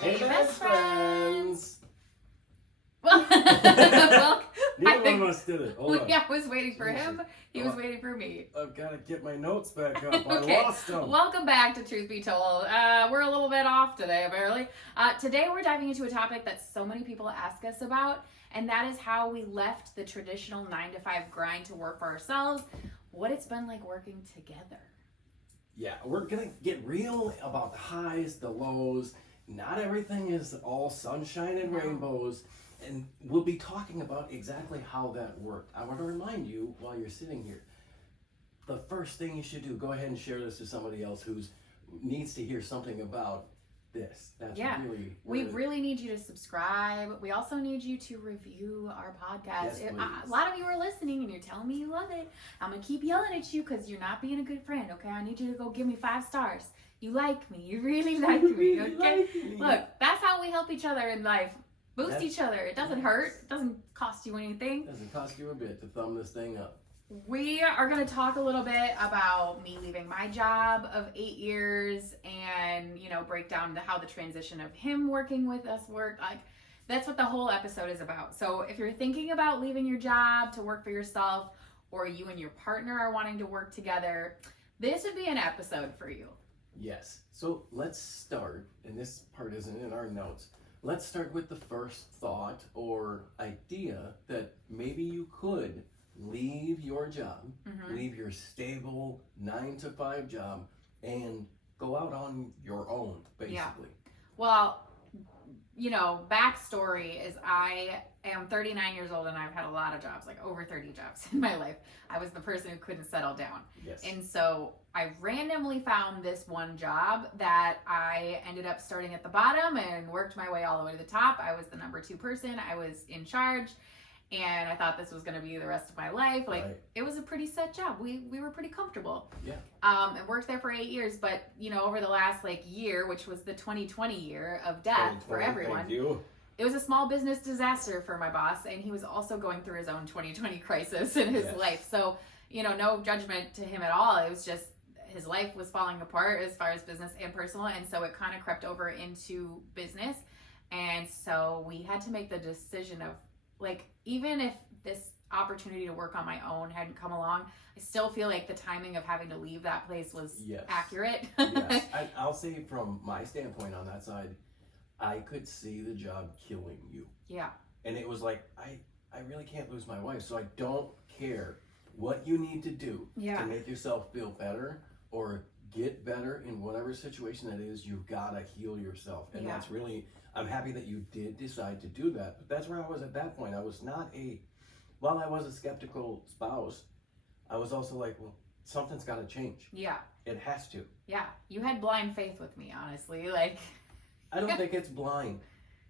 Hey, best friends! Well, Neither one of us did it. Hold on. yeah, I was waiting for him. He was waiting for me. I've got to get my notes back up. Okay. I lost them. Welcome back to Truth Be Told. We're a little bit off today, apparently. Today we're diving into a topic that so many people ask us about, and that is how we left the traditional 9-to-5 grind to work for ourselves, what it's been like working together. Yeah, we're going to get real about the highs, the lows. Not everything is all sunshine and rainbows. And we'll be talking about exactly how that worked. I want to remind you while you're sitting here, the first thing you should do, go ahead and share this to somebody else who needs to hear something about this. That's really... We really need you to subscribe. We also need you to review our podcast. Yes, a lot of you are listening and you're telling me you love it. I'm going to keep yelling at you because you're not being a good friend, okay? I need you to go give me 5 stars. You like me. You really like me, okay? Like me. Look, that's how we help each other in life. Boost each other. It doesn't hurt. It doesn't cost you anything. It doesn't cost you a bit to thumb this thing up. We are going to talk a little bit about me leaving my job of 8 years and, break down how the transition of him working with us worked. Like, that's what the whole episode is about. So if you're thinking about leaving your job to work for yourself, or you and your partner are wanting to work together, this would be an episode for you. Yes. So let's start, and this part isn't in our notes. Let's start with the first thought or idea that maybe you could leave your job, leave your stable 9-to-5 job, and go out on your own, basically. Yeah. Well, backstory is I am 39 years old and I've had a lot of jobs, like over 30 jobs in my life. I was the person who couldn't settle down. Yes. And so I randomly found this one job that I ended up starting at the bottom and worked my way all the way to the top. I was the number 2 person. I was in charge. And I thought this was going to be the rest of my life. It was a pretty set job. We were pretty comfortable. Yeah. And worked there for 8 years. But, over the last year, which was the 2020 year of death for everyone. Thank you. It was a small business disaster for my boss. And he was also going through his own 2020 crisis in his life. So, no judgment to him at all. It was just his life was falling apart as far as business and personal. And so it kind of crept over into business. And so we had to make the decision of, even if this opportunity to work on my own hadn't come along, I still feel like the timing of having to leave that place was accurate. Yes. I'll say from my standpoint on that side, I could see the job killing you. Yeah. And it was like, I really can't lose my wife, so I don't care what you need to do to make yourself feel better or get better in whatever situation that is. You've got to heal yourself. And that's really... I'm happy that you did decide to do that, but that's where I was at that point. I was not while I was a skeptical spouse, I was also like, well, something's got to change. Yeah. It has to. Yeah. You had blind faith with me, honestly. I don't think it's blind,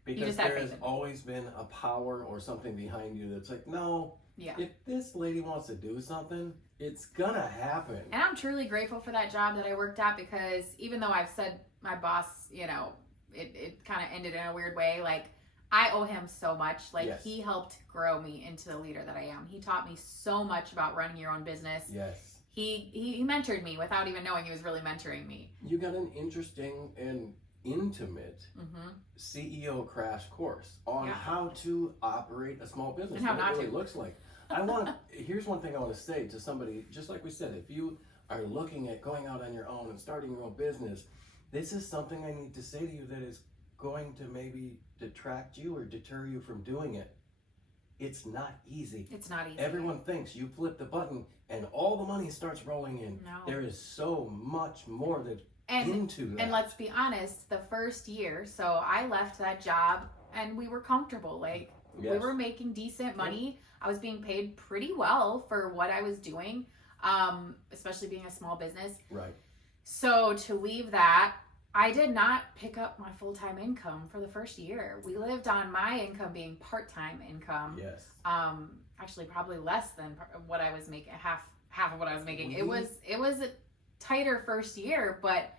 because there has faith. always been a power or something behind you that's like, no, if this lady wants to do something, it's gonna happen. And I'm truly grateful for that job that I worked at, because even though I've said my boss, it kind of ended in a weird way. I owe him so much. He helped grow me into the leader that I am. He taught me so much about running your own business. Yes. He mentored me without even knowing he was really mentoring me. You got an interesting and intimate CEO crash course on how to operate a small business. And how not to. Looks like. Here's one thing I want to say to somebody, just like we said, if you are looking at going out on your own and starting your own business, this is something I need to say to you that is going to maybe detract you or deter you from doing it. It's not easy. It's not easy. Everyone thinks you flip the button and all the money starts rolling in. No. There is so much more into that. And let's be honest, the first year, so I left that job and we were comfortable. We were making decent money. I was being paid pretty well for what I was doing, especially being a small business. Right. So to leave that, I did not pick up my full-time income for the first year. We lived on my income being part-time income. Yes. Actually, probably less than what I was making, half of what I was making. It was a tighter first year, but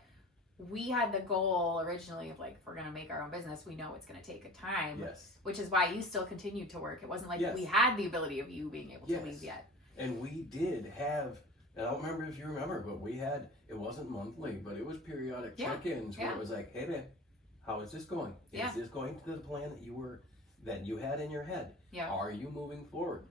we had the goal originally of if we're going to make our own business, we know it's going to take a time. Yes. Which is why you still continued to work. It wasn't we had the ability of you being able to leave yet. And we did have, and I don't remember if you remember, but we had, it wasn't monthly, but it was periodic check-ins where it was like, hey, man, how is this going? Is this going to the plan that you had in your head? Yeah. Are you moving forward?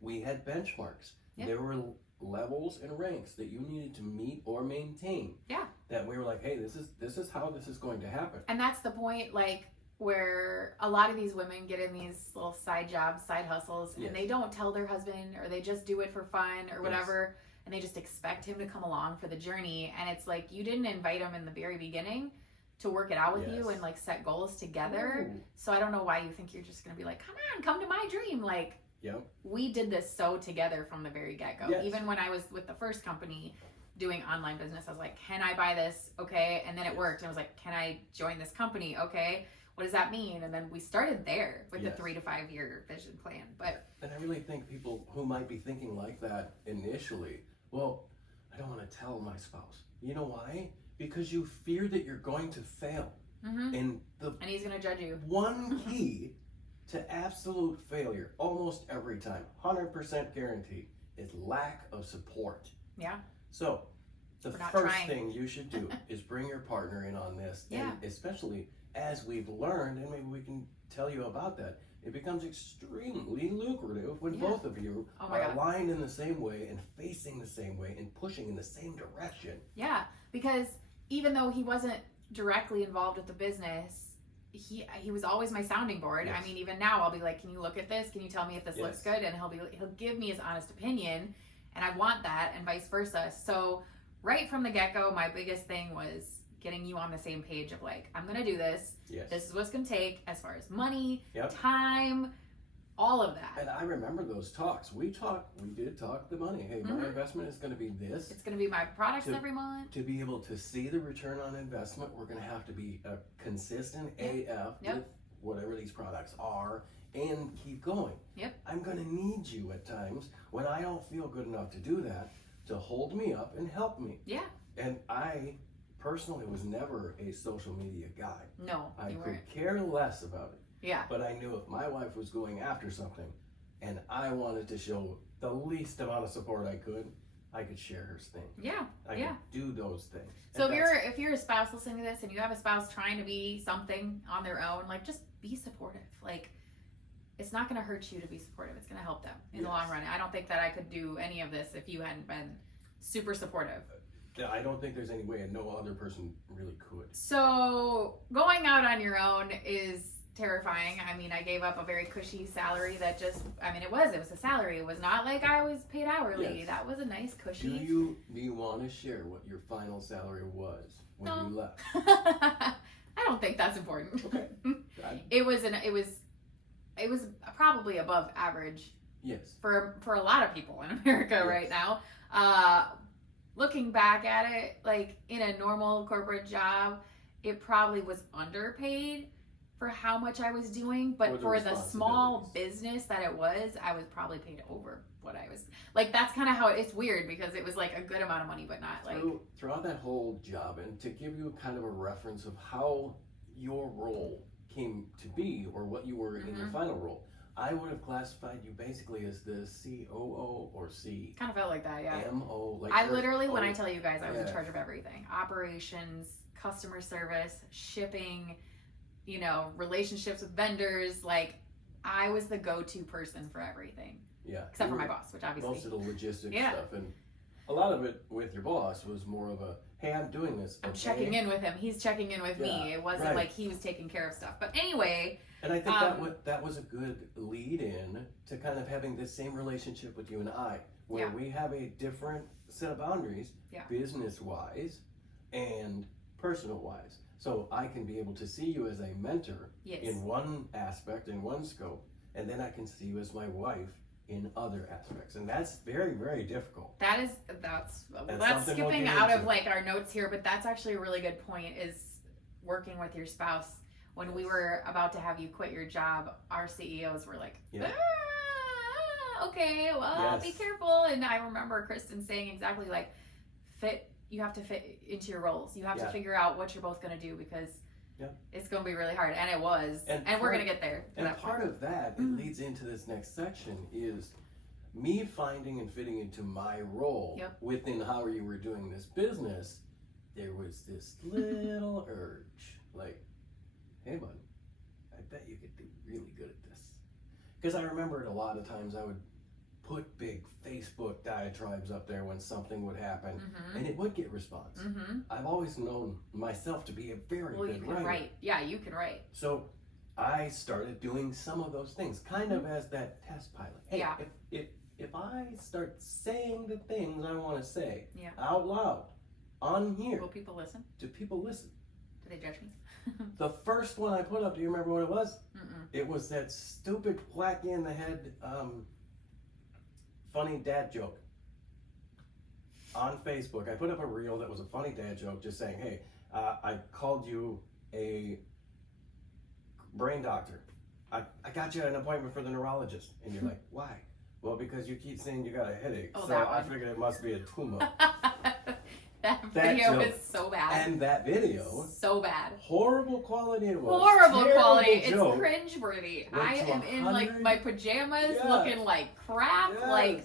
We had benchmarks. Yeah. There were levels and ranks that you needed to meet or maintain. Yeah. That we were like, hey, this is how this is going to happen. And that's the point, like, where a lot of these women get in these little side jobs, side hustles, and they don't tell their husband, or they just do it for fun or whatever, and they just expect him to come along for the journey. And it's like, you didn't invite him in the very beginning to work it out with you and like set goals together. Ooh. So I don't know why you think you're just gonna be like, come to my dream. Like, we did this so together from the very get-go. Even when I was with the first company doing online business, I was like, can I buy this? Okay. And then it worked. And I was like, can I join this company? Okay. What does that mean? And then we started there with the 3 to 5 year vision plan. And I really think people who might be thinking like that initially, well, I don't want to tell my spouse. You know why? Because you fear that you're going to fail. Mm-hmm. And he's going to judge you. One key to absolute failure, almost every time, 100% guarantee, is lack of support. Yeah. So the first thing you should do is bring your partner in on this. And especially as we've learned, and maybe we can tell you about that, it becomes extremely lucrative when both of you are aligned in the same way and facing the same way and pushing in the same direction. Yeah, because even though he wasn't directly involved with the business, he was always my sounding board. I mean, even now I'll be like, can you look at this? Can you tell me if this looks good? And he'll give me his honest opinion, and I want that, and vice versa. So right from the get-go, my biggest thing was getting you on the same page of like, I'm gonna do this. This is what's gonna take as far as money, time, all of that. And I remember those talks. We did talk the money. Hey, my investment is gonna be this. It's gonna be my products every month. To be able to see the return on investment, we're gonna have to be a consistent AF with whatever these products are and keep going. I'm gonna need you at times when I don't feel good enough to do that, to hold me up and help me. And I personally was never a social media guy. No, I could care less about it. But I knew if my wife was going after something and I wanted to show the least amount of support I could share her thing. I could do those things. So if you're a spouse listening to this and you have a spouse trying to be something on their own, like, just be supportive. Like, it's not going to hurt you to be supportive. It's going to help them in the long run. I don't think that I could do any of this if you hadn't been super supportive. I don't think there's any way, and no other person really could. So going out on your own is terrifying. I mean, I gave up a very cushy salary that it was a salary. It was not like I was paid hourly. That was a nice cushy. Do you want to share what your final salary was when you left? I don't think that's important. Okay. It was probably above average. For a lot of people in America right now. Looking back at it, like, in a normal corporate job, it probably was underpaid for how much I was doing, but for the small business that it was, I was probably paid over what I was. Like, that's kind of how it's weird, because it was like a good amount of money, but not like... Throughout that whole job, and to give you kind of a reference of how your role came to be, or what you were in your final role, I would have classified you basically as the COO or C. Kind of felt like that, MO. Like I literally, when I tell you guys, I was in charge of everything. Operations, customer service, shipping, relationships with vendors. Like, I was the go-to person for everything. Except for my boss, which obviously... Most of the logistics stuff. And a lot of it with your boss was more of a, hey, I'm doing this. I'm checking in with him. He's checking in with me. It wasn't like he was taking care of stuff. But anyway... And I think that was a good lead in to kind of having this same relationship with you and I, where we have a different set of boundaries, business-wise and personal-wise. So I can be able to see you as a mentor in one aspect, in one scope, and then I can see you as my wife in other aspects. And that's very, very difficult. That's skipping out of like our notes here, but that's actually a really good point, is working with your spouse. When we were about to have you quit your job, our CEOs were like, okay, well, be careful. And I remember Kristen saying exactly like, you have to fit into your roles. You have to figure out what you're both going to do, because it's going to be really hard. And it was. And we're going to get there. And part of that, it leads into this next section, is me finding and fitting into my role within how you were doing this business. There was this little urge, like, hey, bud, I bet you could do really good at this. Because I remembered a lot of times I would put big Facebook diatribes up there when something would happen, and it would get response. I've always known myself to be a very good writer. Write. Yeah, you can write. So I started doing some of those things, kind of as that test pilot. Hey, if I start saying the things I want to say out loud on here, will people listen? Do people listen? Do they judge me? The first one I put up, do you remember what it was? It was that stupid whack in the head funny dad joke on Facebook. I put up a reel that was a funny dad joke just saying, hey, I called you a brain doctor. I got you an appointment for the neurologist. And you're like, why? Well, because you keep saying you got a headache. Oh, so I figured it must be a tumor. That video is so bad. And that video. So bad. Horrible quality it was. Horrible quality. Joke. It's cringeworthy. I am in like my pajamas looking like crap. Yes. Like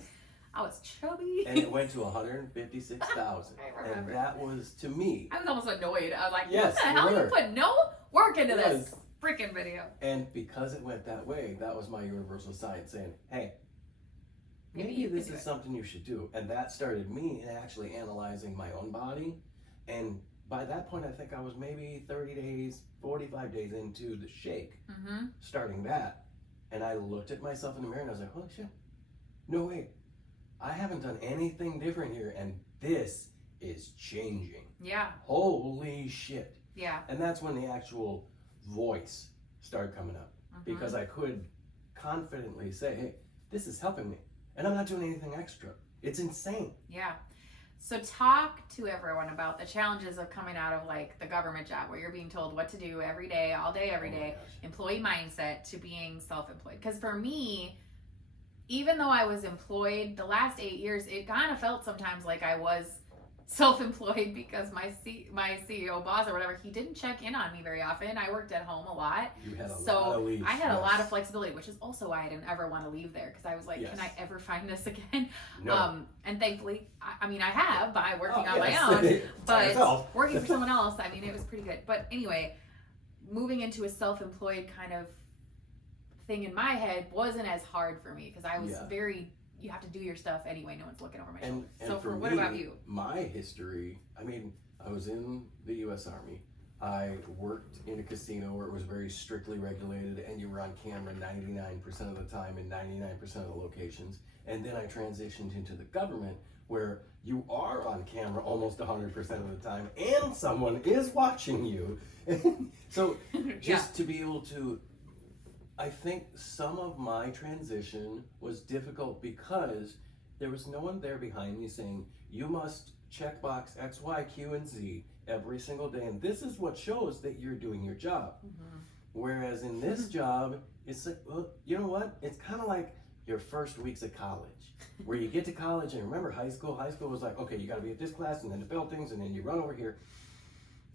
I was chubby. And it went to 156,000. And that was, to me. I was almost annoyed. I was like, yes, what the hell? You put no work into this freaking video. And because it went that way, that was my universal sign saying, hey, maybe this is something you should do. And that started me actually analyzing my own body. And by that point, I think I was maybe 30 days, 45 days into the shake, starting that. And I looked at myself in the mirror and I was like, holy shit, no way. I haven't done anything different here. And this is changing. Yeah. Holy shit. Yeah. And that's when the actual voice started coming up. Because I could confidently say, hey, this is helping me. And I'm not doing anything extra. It's insane. Yeah. So talk to everyone about the challenges of coming out of like the government job where you're being told what to do every day, all day, every day, employee mindset to being self-employed. Because for me, even though I was employed the last 8 years, it kind of felt sometimes like I was self-employed because my CEO boss or whatever, he didn't check in on me very often. I worked at home a lot. You had a lot of leave. I had a lot of flexibility, which is also why I didn't ever want to leave there because I was like, can I ever find this again? No. And thankfully, I mean, I have by working on my own, but working for someone else, I mean, it was pretty good. But anyway, moving into a self-employed kind of thing in my head wasn't as hard for me because I was you have to do your stuff anyway. No one's looking over my shoulder. So for what about you? My history, I mean, I was in the U.S. Army. I worked in a casino where it was very strictly regulated and you were on camera 99% of the time in 99% of the locations. And then I transitioned into the government where you are on camera almost 100% of the time and someone is watching you. So just to be able to, I think some of my transition was difficult because there was no one there behind me saying, you must check box X, Y, Q, and Z every single day. And this is what shows that you're doing your job. Whereas in this job, it's like, well, you know what? It's kind of like your first weeks of college, where you get to college and remember high school was like, okay, you got to be at this class and then the buildings and then you run over here.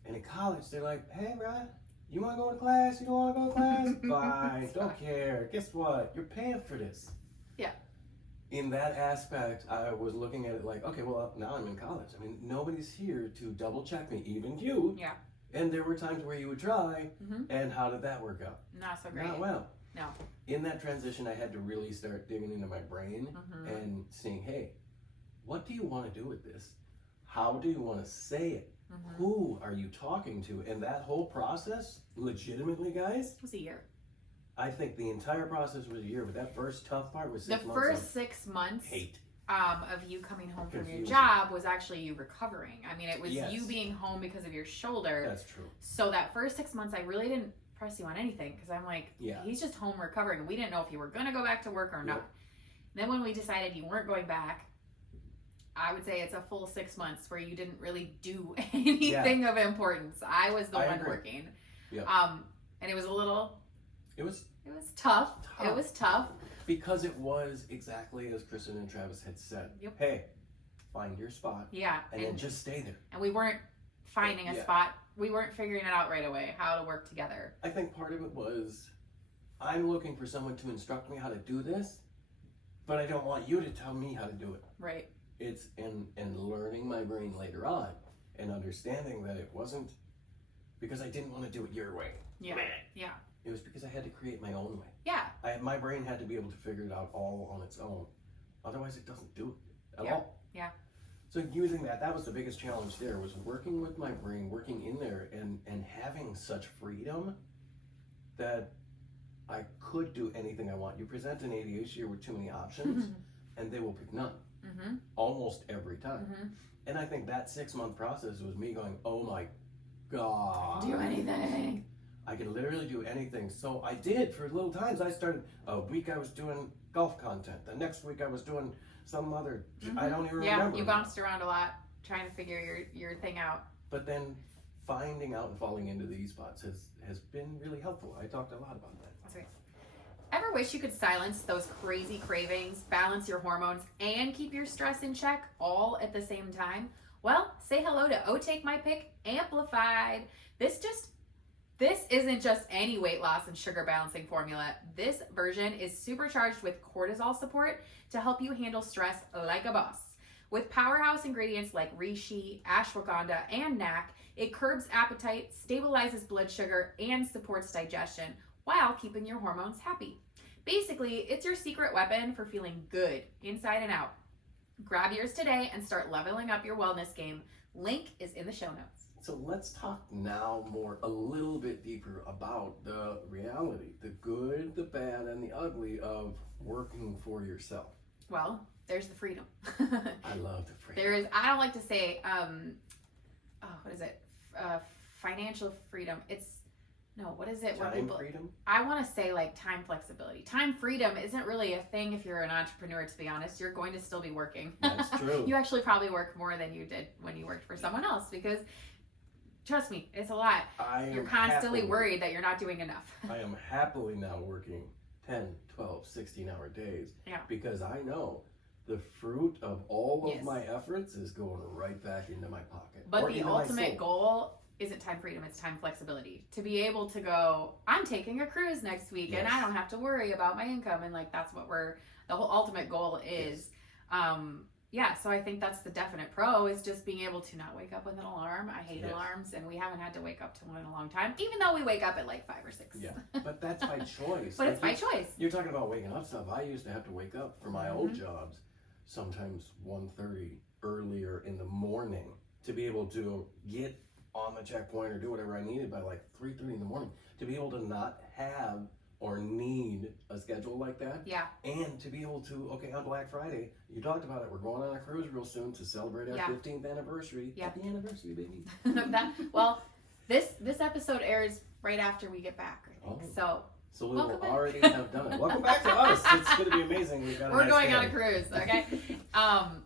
And in college, they're like, hey, Ryan, you want to go to class? You don't want to go to class? Fine, don't care. Guess what? You're paying for this. Yeah. In that aspect, I was looking at it like, okay, well, now I'm in college. I mean, nobody's here to double check me, even you. Yeah. And there were times where you would try, and how did that work out? Not so great. Not well. No. In that transition, I had to really start digging into my brain and seeing, hey, what do you want to do with this? How do you want to say it? Who are you talking to? And that whole process, legitimately, guys, it was a year. I think the entire process was a year, but that first tough part was 6 months. The first 6 months hate. Of you coming home from your job was actually you recovering. I mean, it was you being home because of your shoulder. That's true. So that first 6 months, I really didn't press you on anything because I'm like, he's just home recovering. We didn't know if you were going to go back to work or not. Then when we decided you weren't going back, I would say it's a full 6 months where you didn't really do anything of importance. I was the one working. And it was a little... It was tough. It was tough. Because it was exactly as Kristen and Travis had said. Hey, find your spot. Yeah. And then just stay there. And we weren't finding a spot. We weren't figuring it out right away, how to work together. I think part of it was, I'm looking for someone to instruct me how to do this, but I don't want you to tell me how to do it. Right. It's in learning my brain later on and understanding that it wasn't because I didn't want to do it your way. Yeah. Yeah. It was because I had to create my own way. Yeah. My brain had to be able to figure it out all on its own. Otherwise, it doesn't do it at all. Yeah. So using that was the biggest challenge there, was working with my brain, working in there, and having such freedom that I could do anything I want. You present an ADHD with too many options, and they will pick none. Almost every time. And I think that 6-month process was me going, oh my God. Do anything. I could literally do anything. So I did for little times. I started, a week I was doing golf content. The next week I was doing some other, I don't even remember. Yeah, you bounced around a lot trying to figure your thing out. But then finding out and falling into these spots has been really helpful. I talked a lot about that. That's right. Ever wish you could silence those crazy cravings, balance your hormones, and keep your stress in check all at the same time? Well, say hello to Oh Take My Pick Amplified. This isn't just any weight loss and sugar balancing formula. This version is supercharged with cortisol support to help you handle stress like a boss. With powerhouse ingredients like reishi, ashwagandha, and NAC, it curbs appetite, stabilizes blood sugar, and supports digestion while keeping your hormones happy. Basically, it's your secret weapon for feeling good inside and out. Grab yours today and start leveling up your wellness game. Link is in the show notes. So let's talk now a little bit deeper about the reality, the good, the bad, and the ugly of working for yourself. Well, there's the freedom. I love the freedom. There is, I don't like to say, what is it? Financial freedom. What is it? Time freedom? I want to say like time flexibility. Time freedom isn't really a thing if you're an entrepreneur, to be honest. You're going to still be working. That's true. You actually probably work more than you did when you worked for someone else, because trust me, it's a lot. You're constantly worried that you're not doing enough. I am happily now working 10, 12, 16-hour days. Yeah. Because I know the fruit of all of my efforts is going right back into my pocket. But the ultimate goal isn't time freedom, it's time flexibility. To be able to go, I'm taking a cruise next week and I don't have to worry about my income. And like, that's what the whole ultimate goal is. So I think that's the definite pro, is just being able to not wake up with an alarm. I hate alarms, and we haven't had to wake up to one in a long time, even though we wake up at like 5 or 6. Yeah, but that's by choice. But it's by choice. You're talking about waking up stuff. I used to have to wake up for my old jobs, sometimes 1:30 earlier in the morning, to be able to get on the checkpoint or do whatever I needed by like 3:30 in the morning, to be able to not have or need a schedule like that. Yeah. And to be able to, on Black Friday, you talked about it, we're going on a cruise real soon to celebrate our 15th anniversary. Yeah. Happy anniversary, baby. This episode airs right after we get back, I think. So we will already have done it. Welcome back to us. It's going to be amazing. We're going on a cruise, okay?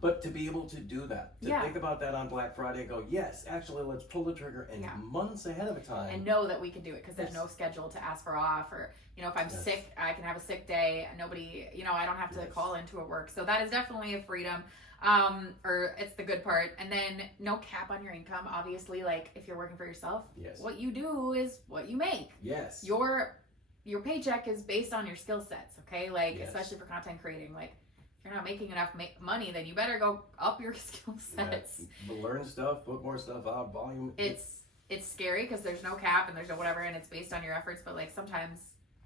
But to be able to do that, to think about that on Black Friday and go, yes, actually, let's pull the trigger, and months ahead of time. And know that we can do it, because there's no schedule to ask for off, or, if I'm sick, I can have a sick day. Nobody, I don't have to call into a work. So that is definitely a freedom. Or it's the good part. And then no cap on your income. Obviously, like if you're working for yourself, what you do is what you make. Yes. Your paycheck is based on your skill sets, okay? Like, especially for content creating, like, if you're not making enough money, then you better go up your skill sets. Yeah. Learn stuff, put more stuff out, volume. It's scary because there's no cap and there's no whatever, and it's based on your efforts, but like sometimes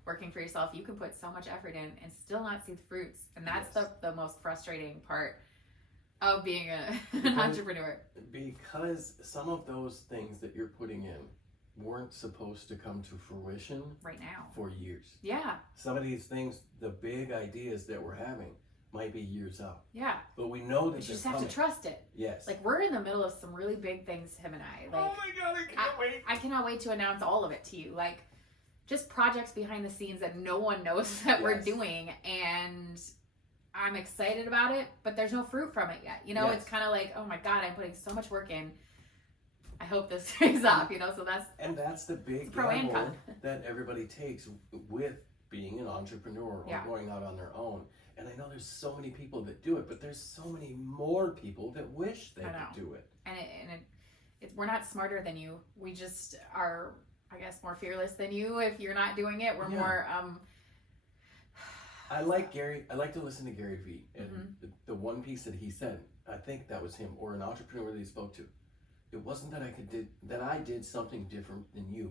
working for yourself, you can put so much effort in and still not see the fruits. And that's the most frustrating part of being an entrepreneur. Because some of those things that you're putting in weren't supposed to come to fruition right now for years. Yeah. Some of these things, the big ideas that we're having, might be years out. Yeah. But we know that you just have to trust it. Yes. Like, we're in the middle of some really big things, him and I. Like, oh my God, I can't wait. I cannot wait to announce all of it to you. Like, just projects behind the scenes that no one knows that we're doing, and I'm excited about it, but there's no fruit from it yet. It's kind of like, oh my God, I'm putting so much work in. I hope this pays off, so that's the big gamble that everybody takes with being an entrepreneur or going out on their own. And I know there's so many people that do it, but there's so many more people that wish they could do it. And we're not smarter than you. We just are, I guess, more fearless than you. If you're not doing it, we're more. I like to listen to Gary Vee, and the one piece that he said, I think that was him or an entrepreneur that he spoke to, it wasn't that I did something different than you.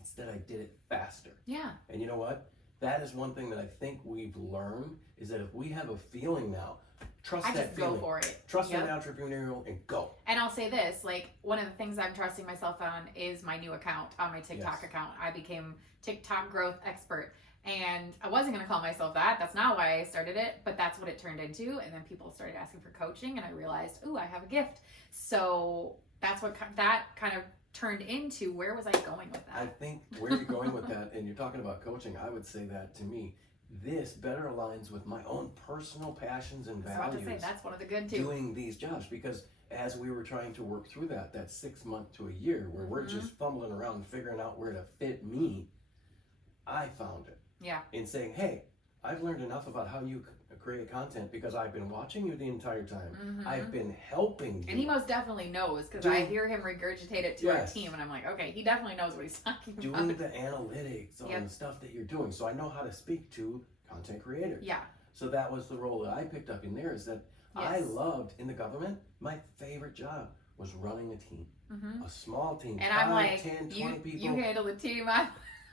It's that I did it faster. Yeah. And you know what? That is one thing that I think we've learned, is that if we have a feeling now, trust that feeling. Go for it. Trust that entrepreneurial and go. And I'll say this, like, one of the things I'm trusting myself on is my new account, on my TikTok account. I became TikTok growth expert. And I wasn't going to call myself that. That's not why I started it, but that's what it turned into. And then people started asking for coaching, and I realized, ooh, I have a gift. So that's what that kind of turned into. Where was I going with that? I think where you're going with that, and you're talking about coaching, I would say that to me, this better aligns with my own personal passions and values. I was about to say, that's one of the good too. Doing these jobs, because as we were trying to work through that 6 month to a year where we're just fumbling around figuring out where to fit me, I found it. Yeah. In saying, hey, I've learned enough about how you create content because I've been watching you the entire time. I've been helping you. And he most definitely knows, because I hear him regurgitate it to our team, and I'm like, okay, he definitely knows what he's talking about. Doing the analytics on the stuff that you're doing. So I know how to speak to content creators. Yeah. So that was the role that I picked up in there, is that I loved, in the government, my favorite job was running a team. A small team. And 5, I'm like, 10, 20 you people. You handle the team.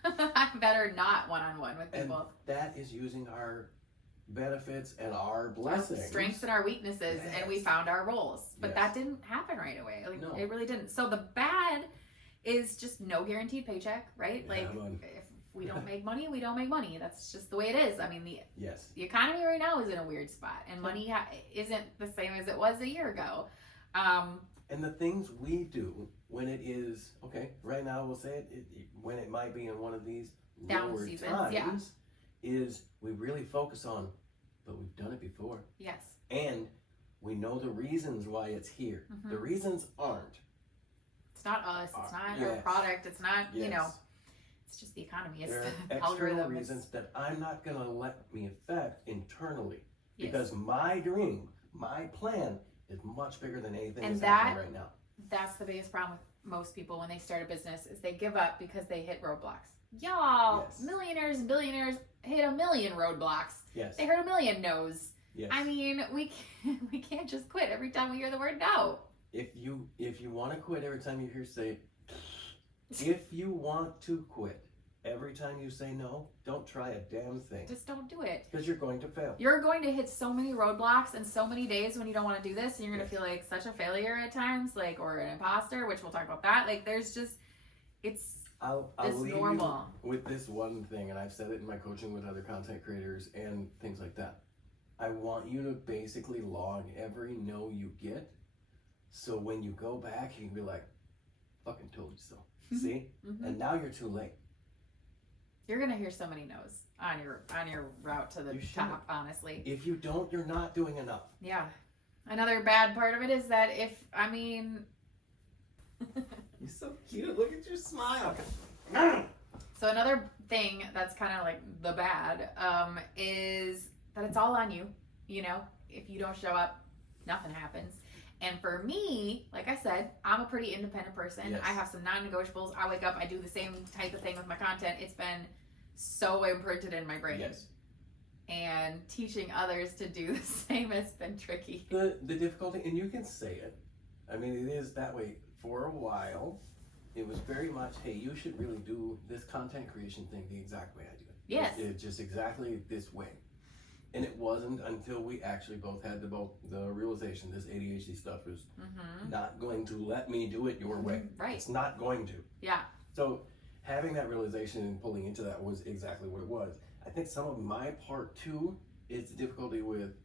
I'm better not one-on-one with people. And that is using our benefits and our blessings, our strengths and our weaknesses, and we found our roles. But that didn't happen right away. Like, no. It really didn't. So the bad is just no guaranteed paycheck, right? Like, if we don't make money, we don't make money. That's just the way it is. I mean, the economy right now is in a weird spot, and money isn't the same as it was a year ago. And the things we do when it is, okay, right now we'll say it when it might be in one of these down lower seasons, times, is we really focus on, but we've done it before. Yes. And we know the reasons why it's here. The reasons aren't. It's not us. It's not our product. It's not, it's just the economy. It's there the are external algorithm. reasons that I'm not going to let me affect internally. Because my dream, my plan is much bigger than anything that's happening right now. That's the biggest problem with most people when they start a business, is they give up because they hit roadblocks. Y'all, millionaires and billionaires hit a million roadblocks. Yes. They heard a million no's. Yes. I mean, we can't just quit every time we hear the word no. If you want to quit every time you hear say, if you want to quit every time you say no, don't try a damn thing. Just don't do it. Because you're going to fail. You're going to hit so many roadblocks and so many days when you don't want to do this, and you're going to feel like such a failure at times, like, or an imposter, which we'll talk about that. Like, there's just, I'll leave normal. you with this one thing, and I've said it in my coaching with other content creators and things like that. I want you to basically log every no you get, so when you go back, you can be like, fucking told you so. See? And now you're too late. You're gonna hear so many no's on your route to the top, honestly. If you don't, you're not doing enough. Yeah. Another bad part of it is that You're so cute. Look at your smile. So another thing that's kind of like the bad is that it's all on you. You know, if you don't show up, nothing happens. And for me, like I said, I'm a pretty independent person. Yes. I have some non-negotiables. I wake up, I do the same type of thing with my content. It's been so imprinted in my brain. Yes. And teaching others to do the same has been tricky. The difficulty, and you can say it, I mean, it is that way. For a while, it was very much, hey, you should really do this content creation thing the exact way I do it. Yes. It's just exactly this way. And it wasn't until we actually both had the realization this ADHD stuff is not going to let me do it your way. Right. It's not going to. Yeah. So having that realization and pulling into that was exactly what it was. I think some of my part too is the difficulty with,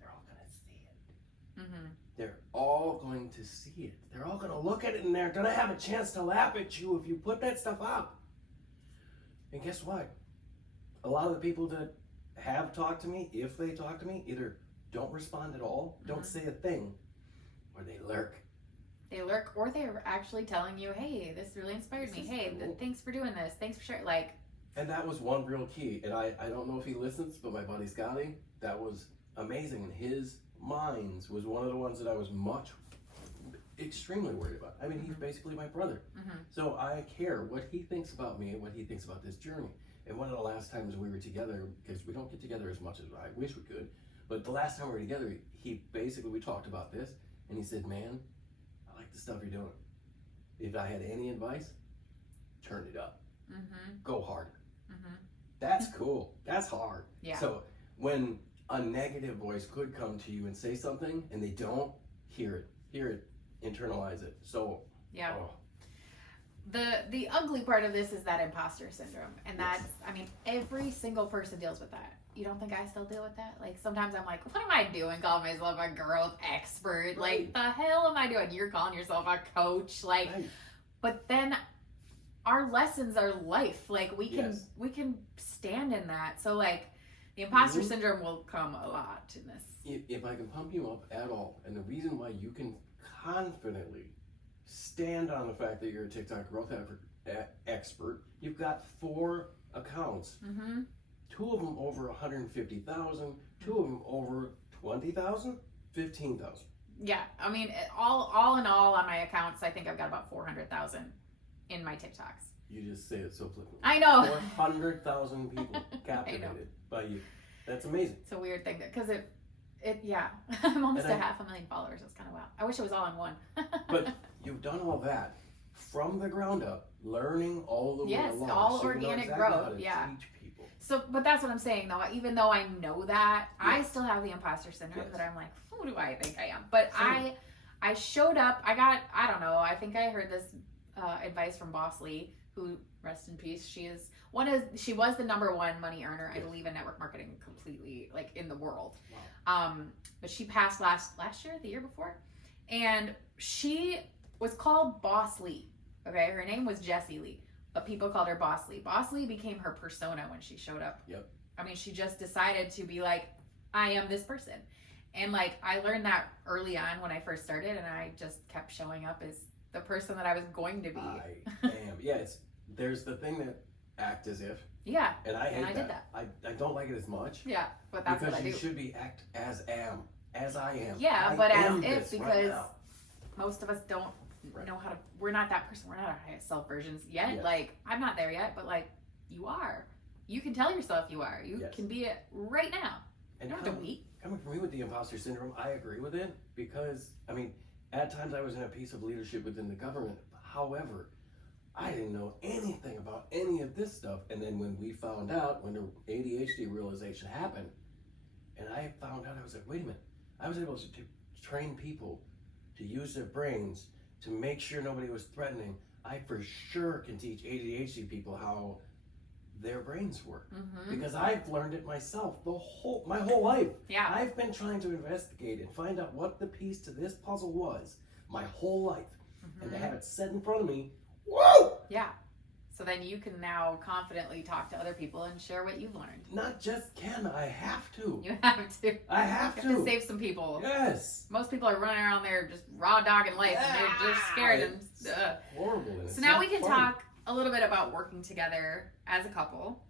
they're all going to see it. They're all going to see it. They're all going to look at it, and they're going to have a chance to laugh at you if you put that stuff up. And guess what? A lot of the people that have talked to me, if they talk to me, either don't respond at all, don't say a thing, or they lurk. They lurk, or they're actually telling you, hey, this really inspired me. Hey, cool. Thanks for doing this. Thanks for sharing. Like, and that was one real key. And I don't know if he listens, but my buddy Scotty, that was amazing. And his minds was one of the ones that I was extremely worried about. I mean, he's basically my brother. So I care what he thinks about me and what he thinks about this journey. And one of the last times we were together, because we don't get together as much as I wish we could, but the last time we were together, we talked about this, and he said, man, I like the stuff you're doing. If I had any advice, turn it up. Go harder. That's cool. That's hard. Yeah. So when a negative voice could come to you and say something and they don't, hear it, internalize it. So yeah. The ugly part of this is that imposter syndrome. And that's, I mean, every single person deals with that. You don't think I still deal with that? Like, sometimes I'm like, what am I doing calling myself a growth expert? Right. Like, the hell am I doing? You're calling yourself a coach. Like, right. But then our lessons are life. Like, we can stand in that. So, like, the imposter syndrome will come a lot in this. If I can pump you up at all, and the reason why you can confidently stand on the fact that you're a TikTok growth expert, you've got 4 accounts. 2 of them over 150,000, 2 of them over 20,000, 15,000. Yeah, I mean, all in all on my accounts, I think I've got about 400,000 in my TikToks. You just say it so flippantly. I know. 400,000 people captivated by you. That's amazing. It's a weird thing because yeah, I'm almost at 500,000 followers. It's kind of wild. I wish it was all in one. But you've done all that from the ground up, learning all the way along. Yes, all organic growth. Yeah. Teach people. So, but that's what I'm saying though. Even though I know that, I still have the imposter syndrome that I'm like, who do I think I am? But I showed up. I don't know. I think I heard this advice from Boss Lee, who, rest in peace, she was the #1 money earner, I believe, in network marketing completely, like, in the world. Wow. But she passed last year, the year before, and she was called Boss Lee. Okay, her name was Jessie Lee, but people called her Boss Lee. Boss Lee became her persona when she showed up. Yep. I mean, she just decided to be like, I am this person. And, like, I learned that early on when I first started, and I just kept showing up as the person that I was going to be. I am. Yeah, there's the thing that act as if. Yeah. And I hate did that. I don't like it as much. Yeah, but that's what I do. Because you should be act as I am. Yeah, I but am as if, because most of us don't Right. know how to, we're not that person. We're not our highest self versions yet. Yes. Like, I'm not there yet, but like, you are. You can tell yourself you are. You can be it right now. And you don't have to wait. Coming from me with the imposter syndrome, I agree with it because, I mean, at times I was in a piece of leadership within the government. However, I didn't know anything about any of this stuff. And then when we found out, when the ADHD realization happened, and I found out, I was like, wait a minute. I was able to train people to use their brains to make sure nobody was threatening. I for sure can teach ADHD people how their brains work because I've learned it myself my whole life. Yeah. I've been trying to investigate and find out what the piece to this puzzle was my whole life. And to have it set in front of me, whoa! Yeah. So then you can now confidently talk to other people and share what you've learned. Not just can, I have to. You have to. I have to save some people. Yes. Most people are running around there just raw dogging life and they're just scared. It's horrible. So now we can talk a little bit about working together as a couple.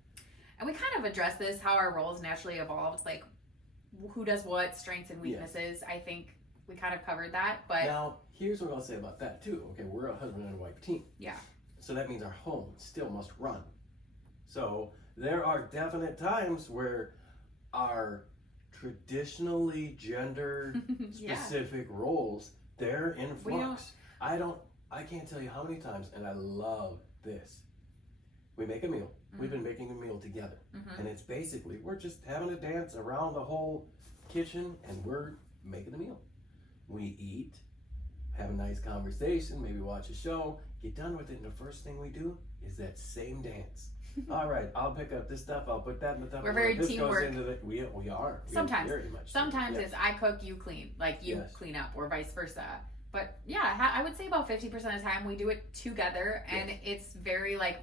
And we kind of address this, how our roles naturally evolved, like who does what, strengths and weaknesses. I think we kind of covered that. But now, here's what I'll say about that too. Okay, we're a husband and a wife team. Yeah. So that means our home still must run. So there are definite times where our traditionally gender specific roles, they're in flux. I can't tell you how many times, and I love this. We make a meal. We've been making a meal together. And it's basically, we're just having a dance around the whole kitchen and we're making a meal. We eat, have a nice conversation, maybe watch a show, get done with it, and the first thing we do is that same dance. All right, I'll pick up this stuff, I'll put that in the Tupperware. We're very teamwork. We are. Sometimes. Very much Sometimes it's I cook, you clean. Like you clean up or vice versa. But yeah, I would say about 50% of the time we do it together and it's very like,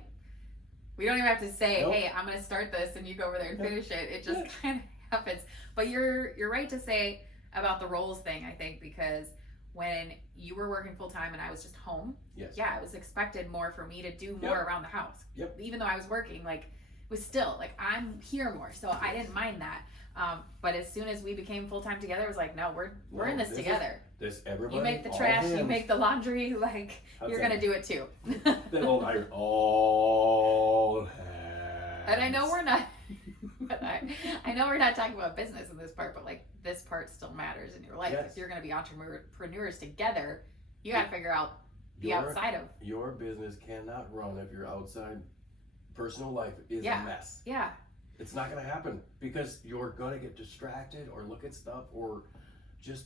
we don't even have to say, hey, I'm going to start this and you go over there and finish it. It just kind of happens. But you're right to say about the roles thing, I think, because when you were working full time and I was just home, it was expected more for me to do more around the house. Even though I was working, like, it was still, like, I'm here more. So I didn't mind that. But as soon as we became full time together, it was like, no, we're in this together. Everybody, you make the trash, you make the laundry, like, you're going to do it too. That old iron, all hands. And I know we're not, I know we're not talking about business in this part, but like this part still matters in your life. If you're going to be entrepreneurs together, You got to figure out the outside of. Your business cannot run if your outside personal life is a mess. Yeah. It's not going to happen because you're going to get distracted or look at stuff or just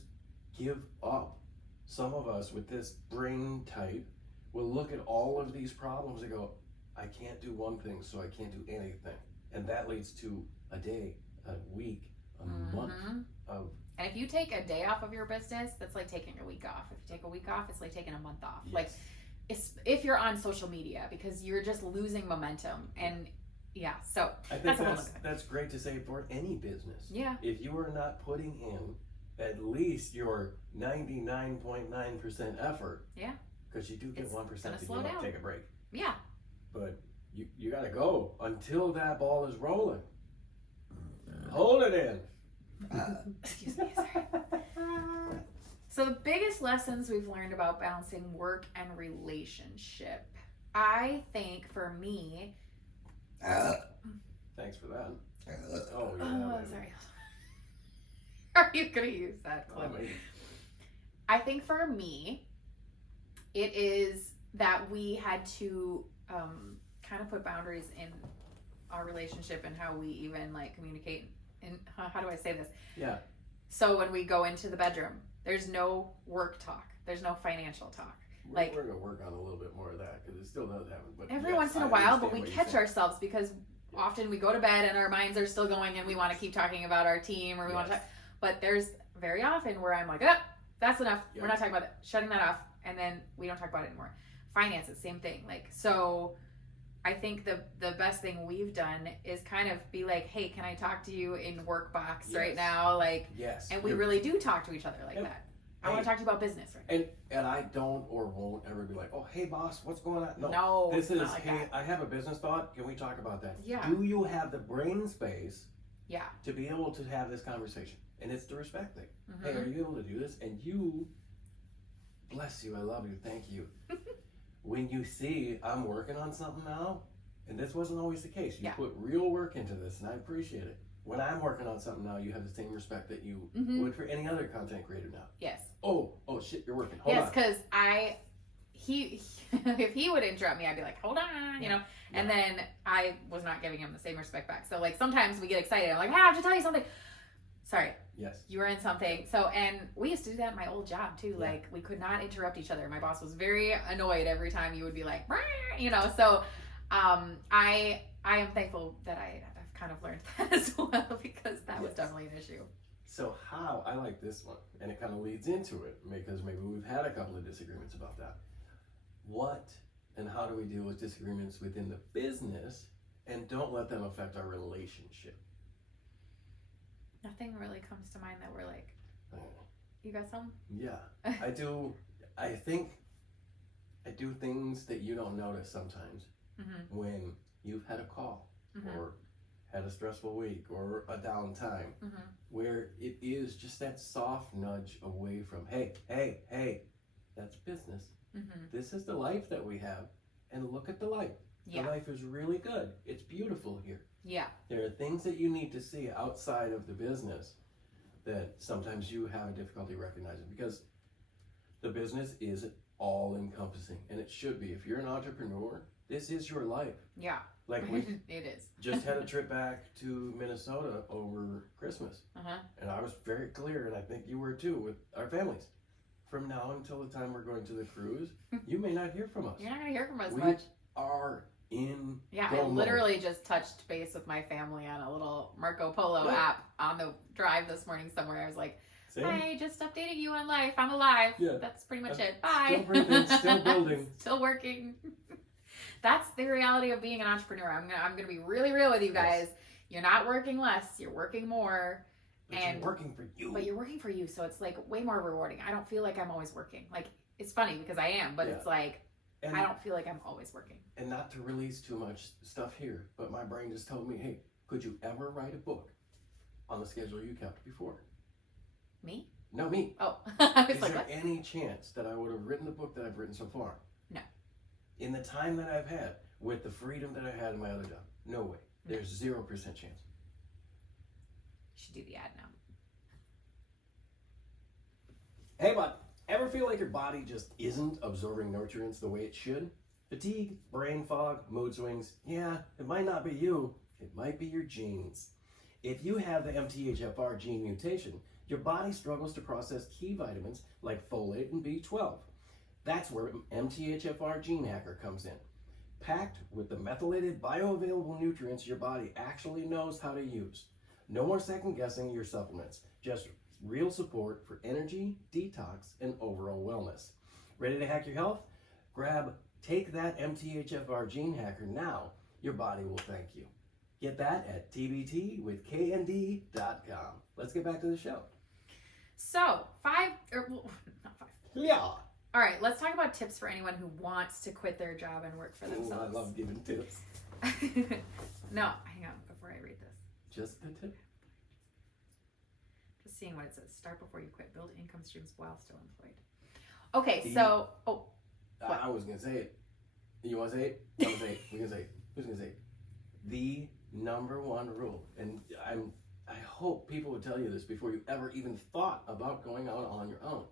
give up. Some of us with this brain type will look at all of these problems and go, I can't do one thing, so I can't do anything. And that leads to a day, a week, a month of... And if you take a day off of your business, that's like taking a week off. If you take a week off, it's like taking a month off. Yes. Like, if you're on social media, because you're just losing momentum. And so I think that's great to say for any business. Yeah. If you are not putting in at least your 99.9% effort. Yeah. Because you do get 1% if you don't take a break. Yeah. But you got to go until that ball is rolling. Hold it in. Excuse me, sorry. So the biggest lessons we've learned about balancing work and relationship, I think for me... Thanks for that. Oh, sorry. Are you going to use that clip? I think for me, it is that we had to kind of put boundaries in our relationship and how we even like communicate. And how do I say this? Yeah. So when we go into the bedroom, there's no work talk. There's no financial talk. We're going to work on a little bit more of that because it still does happen. But every once in a while, but we catch ourselves because often we go to bed and our minds are still going and we want to keep talking about our team or we want to talk. But there's very often where I'm like, that's enough. Yep. We're not talking about it. Shutting that off. And then we don't talk about it anymore. Finances, same thing. Like, so I think the best thing we've done is kind of be like, hey, can I talk to you in work box right now? Like, and we really do talk to each other like that. I want to talk to you about business, right? And I don't or won't ever be like, oh, hey, boss, what's going on? No, this is, like hey, I have a business thought. Can we talk about that? Yeah. Do you have the brain space Yeah. to be able to have this conversation? And it's the respect thing. Hey, are you able to do this? And you, bless you, I love you, thank you. When you see I'm working on something now, and this wasn't always the case. You put real work into this, and I appreciate it. When I'm working on something now, you have the same respect that you would for any other content creator now. Yes. Oh shit, you're working. Hold on. Yes, because if he would interrupt me, I'd be like, hold on, you know. And then I was not giving him the same respect back. So like sometimes we get excited. I'm like, hey, I have to tell you something. Sorry. Yes. You were in something. So, and we used to do that in my old job too. Yeah. Like we could not interrupt each other. My boss was very annoyed every time you would be like, you know. So, I am thankful that I've kind of learned that as well because that was definitely an issue. So how, I like this one, and it kind of leads into it because maybe we've had a couple of disagreements about that. What and how do we deal with disagreements within the business and don't let them affect our relationship? Nothing really comes to mind that we're like, you got some? Yeah, I do. I think I do things that you don't notice sometimes when you've had a call or had a stressful week or a downtime where it is just that soft nudge away from, hey, that's business. This is the life that we have, and look at the life. The life is really good. It's beautiful here. Yeah. There are things that you need to see outside of the business that sometimes you have a difficulty recognizing because the business is all encompassing, and it should be. If you're an entrepreneur, this is your life. Yeah. Like we it is. just had a trip back to Minnesota over Christmas. And I was very clear, and I think you were too, with our families. From now until the time we're going to the cruise, you may not hear from us. You're not going to hear from us we much. Are in I literally just touched base with my family on a little Marco Polo app on the drive this morning somewhere. I was like, hi, just updating you on life. I'm alive. Yeah. That's pretty much it. Bye. Still breathing, still building. Still working. That's the reality of being an entrepreneur. I'm gonna be really real with you guys. Yes. You're not working less, you're working more. But you're working for you. But you're working for you, so it's like way more rewarding. I don't feel like I'm always working. Like, it's funny because I am, but it's like, I don't feel like I'm always working. And not to release too much stuff here, but my brain just told me, hey, could you ever write a book on the schedule you kept before? Me? No, me. Oh. I was Is like, there what? Any chance that I would have written the book that I've written so far? No. In the time that I've had, with the freedom that I had in my other job, no way. There's 0% chance. You should do the ad now. Hey, bud. Ever feel like your body just isn't absorbing nutrients the way it should? Fatigue, brain fog, mood swings. Yeah, it might not be you. It might be your genes. If you have the MTHFR gene mutation, your body struggles to process key vitamins like folate and B12. That's where MTHFR Gene Hacker comes in. Packed with the methylated bioavailable nutrients your body actually knows how to use. No more second guessing your supplements, just real support for energy, detox, and overall wellness. Ready to hack your health? Take that MTHFR Gene Hacker now. Your body will thank you. Get that at tbtwithknd.com. Let's get back to the show. So, not 5. Yeah. All right, let's talk about tips for anyone who wants to quit their job and work for themselves. Ooh, I love giving tips. No, hang on before I read this. Just the tip? Just seeing what it says. Start before you quit. Build income streams while still employed. Okay, so... Oh, what? I was going to say it. You want to say it? I'm going to say it. We're going to say it. Who's going to say it? The number one rule, and I hope people would tell you this before you ever even thought about going out on your own.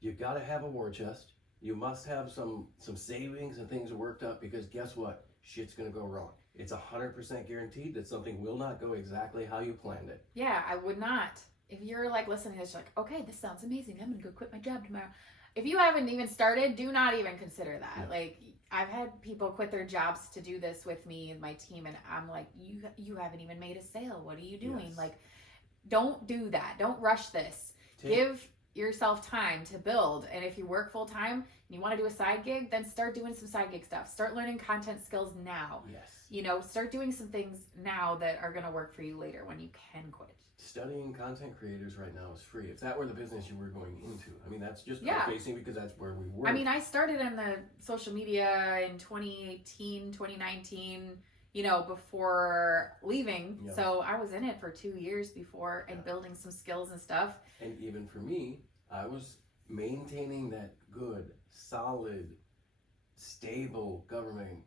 You got to have a war chest. You must have some savings and things worked up, because guess what? Shit's going to go wrong. It's 100% guaranteed that something will not go exactly how you planned it. Yeah, I would not. If you're like listening to this, you're like, okay, this sounds amazing. I'm going to go quit my job tomorrow. If you haven't even started, do not even consider that. No. Like, I've had people quit their jobs to do this with me and my team, and I'm like, you haven't even made a sale. What are you doing? Yes. Like, don't do that. Don't rush this. Give yourself time to build. And if you work full time and you want to do a side gig, then start doing some side gig stuff. Start learning content skills now. Yes. Start doing some things now that are going to work for you later when you can quit. Studying content creators right now is free. If that were the business you were going into, I mean, that's just facing, because that's where we work. I mean, I started in the social media in 2018, 2019, before leaving. Yeah. So I was in it for 2 years before and building some skills and stuff. And even for me, I was maintaining that good, solid, stable government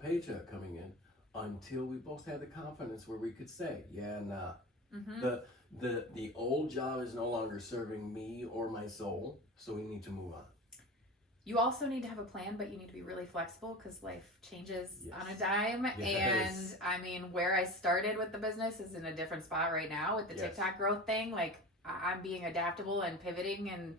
paycheck coming in until we both had the confidence where we could say, yeah, nah. Mm-hmm. The old job is no longer serving me or my soul, so we need to move on. You also need to have a plan, but you need to be really flexible, because life changes on a dime. Yes. And I mean, where I started with the business is in a different spot right now with the TikTok growth thing. Like, I'm being adaptable and pivoting and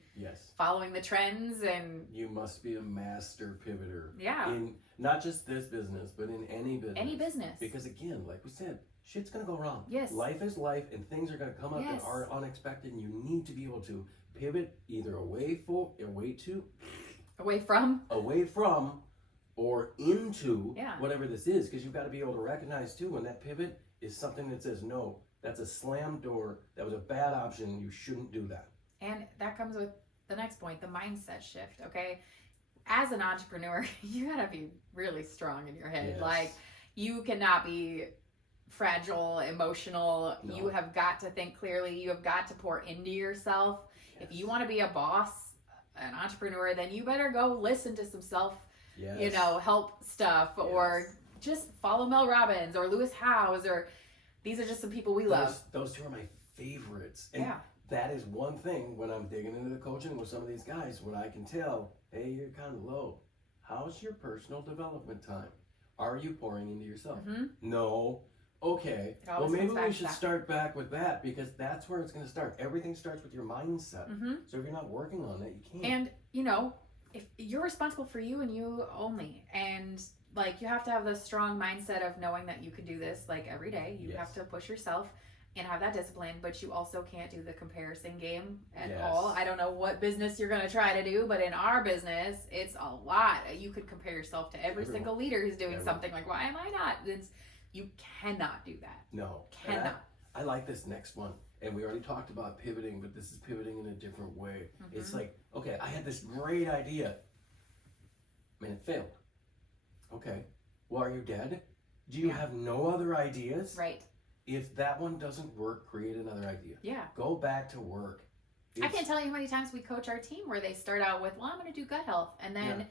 following the trends. And you must be a master pivoter. Yeah. In not just this business, but in any business. Any business. Because again, like we said, shit's gonna go wrong. Yes. Life is life, and things are gonna come up that are unexpected, and you need to be able to pivot either away from, or into whatever this is, because you've got to be able to recognize too when that pivot is something that says, no, that's a slam door, that was a bad option, you shouldn't do that. And that comes with the next point, the mindset shift. Okay, as an entrepreneur, you gotta be really strong in your head. Yes. Like, you cannot be fragile, emotional. No. You have got to think clearly. You have got to pour into yourself. If you want to be a boss, an entrepreneur, then you better go listen to some self, help stuff, or just follow Mel Robbins or Lewis Howes, or these are just some people we love. Those two are my favorites. And that is one thing when I'm digging into the coaching with some of these guys, when I can tell, hey, you're kind of low. How's your personal development time? Are you pouring into yourself? Mm-hmm. No. Okay, well, maybe we should start back with that, because that's where it's going to start. Everything starts with your mindset. Mm-hmm. So if you're not working on it, you can't. And, if you're responsible for you and you only, and like, you have to have the strong mindset of knowing that you can do this like every day. You have to push yourself and have that discipline, but you also can't do the comparison game at all. I don't know what business you're going to try to do, but in our business, it's a lot. You could compare yourself to every single leader who's doing something. Like, why am I not? You cannot do that. No. Cannot. I like this next one. And we already talked about pivoting, but this is pivoting in a different way. Mm-hmm. It's like, okay, I had this great idea. Man, it failed. Okay. Well, are you dead? Do you have no other ideas? Right. If that one doesn't work, create another idea. Yeah. Go back to work. I can't tell you how many times we coach our team where they start out with, well, I'm going to do gut health. And then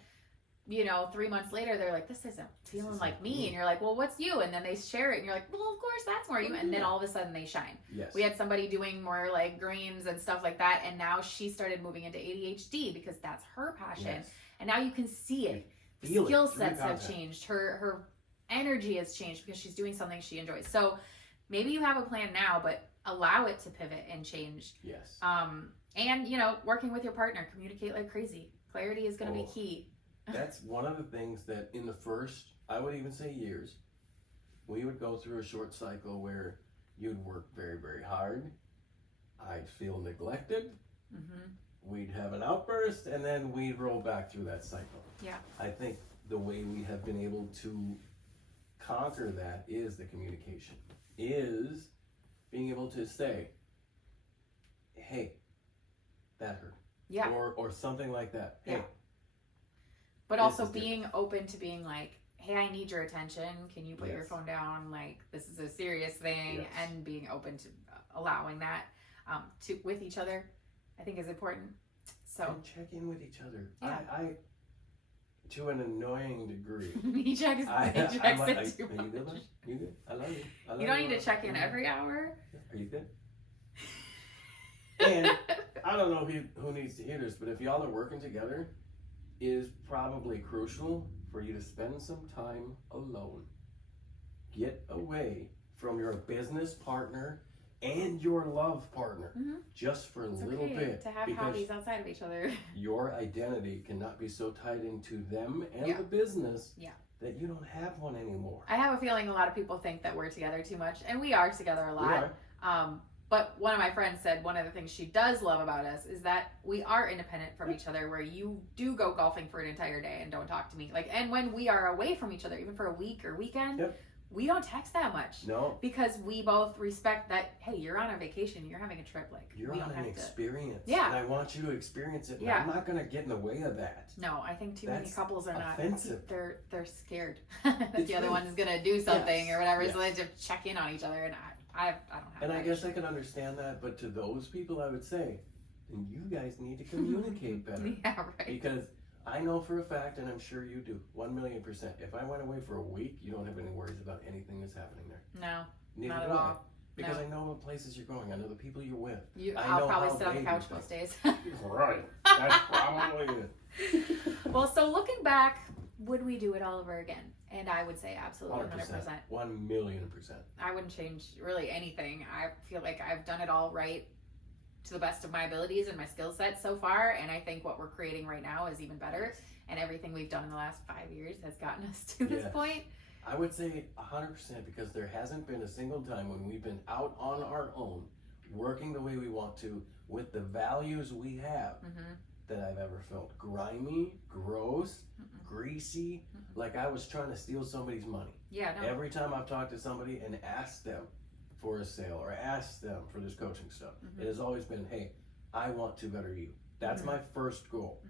3 months later, they're like, this isn't feeling like me. me. And you're like, well, what's you? And then they share it and you're like, well, of course that's more you. And then all of a sudden they shine. Yes. We had somebody doing more like greens and stuff like that. And now she started moving into ADHD because that's her passion. Yes. And now you can see it. Skill sets have changed. Her energy has changed because she's doing something she enjoys. So maybe you have a plan now, but allow it to pivot and change. Yes. And working with your partner, communicate like crazy. Clarity is going to be key. That's one of the things that in the first, I would even say years, we would go through a short cycle where you'd work very, very hard. I'd feel neglected. Mm-hmm. We'd have an outburst, and then we'd roll back through that cycle. Yeah. I think the way we have been able to conquer that is the communication, is being able to say, hey, that hurt. Yeah. Or something like that. Hey. Yeah. But also being open to being like, hey, I need your attention. Can you put your phone down? Like, this is a serious thing. Yes. And being open to allowing that with each other, I think is important. So and check in with each other. Yeah. I to an annoying degree. He checks it too much. You good? I love you. You don't need to check in every hour. Are you good? And I don't know who needs to hear this, but if y'all are working together, it is probably crucial for you to spend some time alone. Get away from your business partner and your love partner, just for a little bit. To have hobbies outside of each other. Your identity cannot be so tied into them and the business that you don't have one anymore. I have a feeling a lot of people think that we're together too much, and we are together a lot. But one of my friends said one of the things she does love about us is that we are independent from each other, where you do go golfing for an entire day and don't talk to me. And when we are away from each other, even for a week or weekend, we don't text that much. No. Because we both respect that, hey, you're on a vacation, you're having a trip. You're on an experience. Yeah. And I want you to experience it. Yeah. I'm not going to get in the way of that. No, I think too many couples are offensive. not. They're scared that the other one is going to do something or whatever. So they just check in on each other. And I don't have and I guess I can understand that, but to those people I would say, then you guys need to communicate better. Yeah, right. Because I know for a fact, and I'm sure you do, 1,000,000%, if I went away for a week, you don't have any worries about anything that's happening there. No, neither not at all. Because I know what places you're going. I know the people you're with. I'll probably sit on the couch most days. Right. That's probably it. Well, so looking back, would we do it all over again? And I would say absolutely 100%. 1,000,000%. I wouldn't change really anything. I feel like I've done it all right to the best of my abilities and my skill set so far. And I think what we're creating right now is even better. And everything we've done in the last 5 years has gotten us to this point. I would say 100%, because there hasn't been a single time when we've been out on our own, working the way we want to, with the values we have, that I've ever felt grimy, gross, greasy, like I was trying to steal somebody's money. Yeah, no. Every time I've talked to somebody and asked them for a sale or asked them for this coaching stuff, it has always been, hey, I want to better you. That's my first goal.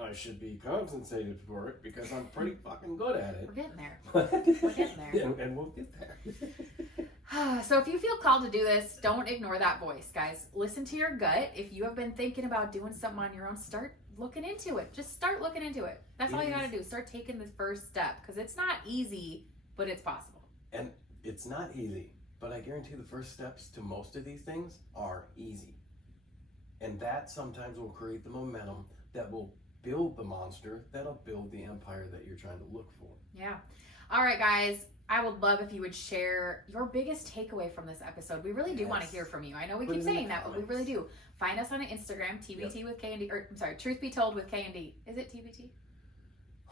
I should be compensated for it because I'm pretty fucking good at it. We're getting there. We're getting there. And we'll get there. So if you feel called to do this, don't ignore that voice, guys. Listen to your gut. If you have been thinking about doing something on your own, start looking into it. Just start looking into it. That's all you got to do. Start taking the first step, because it's not easy, but it's possible. And it's not easy, but I guarantee the first steps to most of these things are easy. And that sometimes will create the momentum that will build the monster, that'll build the empire that you're trying to look for. Yeah. All right, guys. I would love if you would share your biggest takeaway from this episode. We really do want to hear from you. I know we keep saying that, but we really do. Find us on Instagram, TBT with K&D, or I'm sorry, Truth Be Told with K&D. Is it TBT?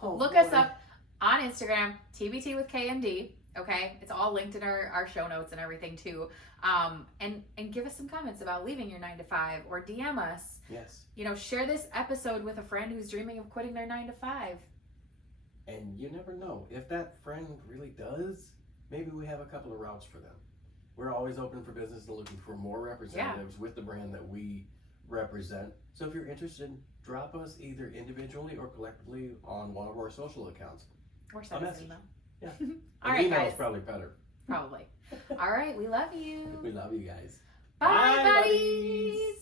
Look us up on Instagram, TBT with K&D. Okay, it's all linked in our show notes and everything too. And give us some comments about leaving your 9 to 5, or DM us. Yes. Share this episode with a friend who's dreaming of quitting their 9 to 5. And you never know, if that friend really does, maybe we have a couple of routes for them. We're always open for business and looking for more representatives with the brand that we represent. So if you're interested, drop us either individually or collectively on one of our social accounts. Or send us an email. Yeah. All right, email guys. is probably better. Probably. All right, we love you. We love you guys. Bye buddies.